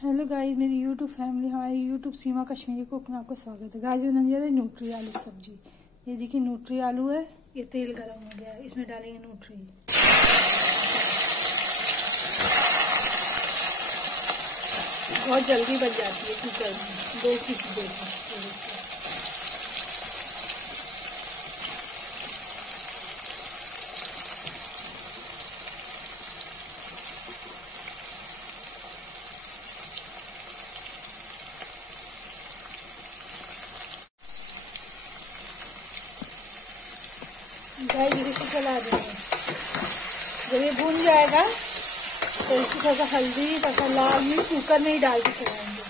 Hello guys, मेरी YouTube family, हमारी YouTube सीमा Kashmiri cook में आपका स्वागत है। गाइस बनाने जा रहे हैं न्यूट्री आलू की सब्जी। ये देखिए न्यूट्री आलू है। ये तेल गरम हो गया है, इसमें डालेंगे न्यूट्री। बहुत जल्दी बन जाती है कुकर में, 2 सीटी देकर। गाइस इसको चला देंगे। जब ये भून जाएगा तो इसकी थोड़ा सा हल्दी, थोड़ा सा लाल मिर्च कुकर में ही डाल के चलाएंगे।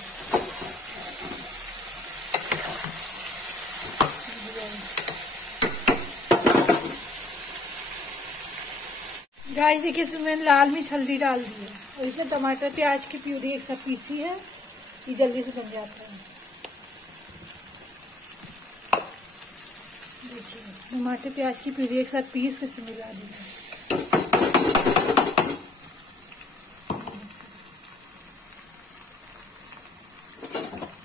गाइस देखिए इसमें मैंने लाल मिर्च हल्दी डाल दी है और इसमें टमाटर प्याज की प्यूरी एक साथ पीसी है। ये जल्दी से बन जाता है। टमाटर प्याज की प्यूरी एक साथ पीस के इसमें मिला दी है।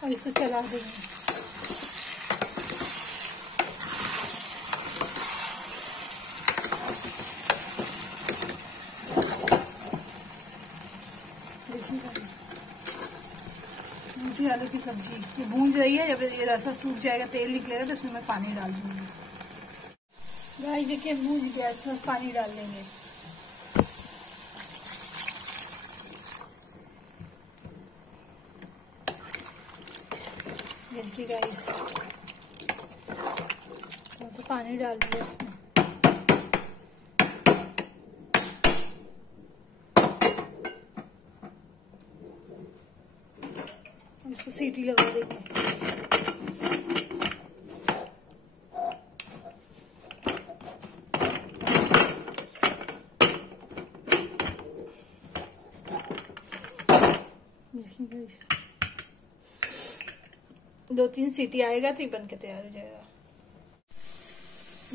और इसको चला देंगे। न्यूट्री आलू की सब्जी ये भून रही है। जब ये रसा सूख जाएगा, तेल निकलेगा, तो इसमें मैं पानी डाल दूंगी। गाइस देखिए भून गया, इसमें पानी डाल देंगे। देखिए गाइस थोड़ा सा पानी डाल दिया इसमें। इसको सीटी लगा देंगे। देखिए 2-3 सीटी आएगा तो ये बन के तैयार हो जाएगा।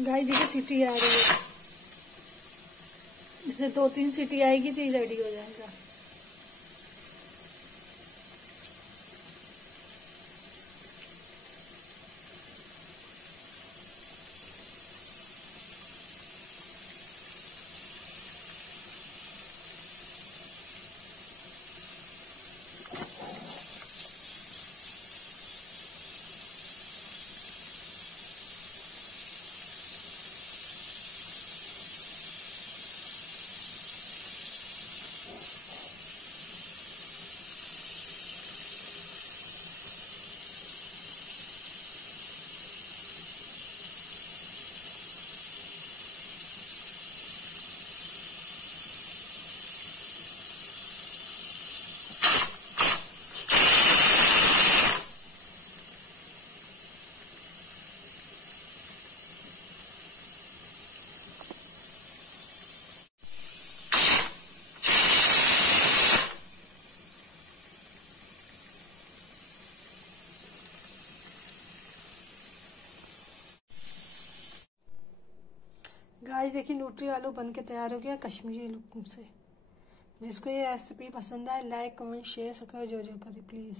गाइस देखिए सीटी आ रही है। इसे 2-3 सीटी आएगी तो ये रेडी हो जाएगा। गाइस देखिए न्यूट्री आलू बन के तैयार हो गया कश्मीरी लुक से। जिसको ये रेसिपी पसंद आए, लाइक कमेंट शेयर सब्सक्राइब जो करे प्लीज़।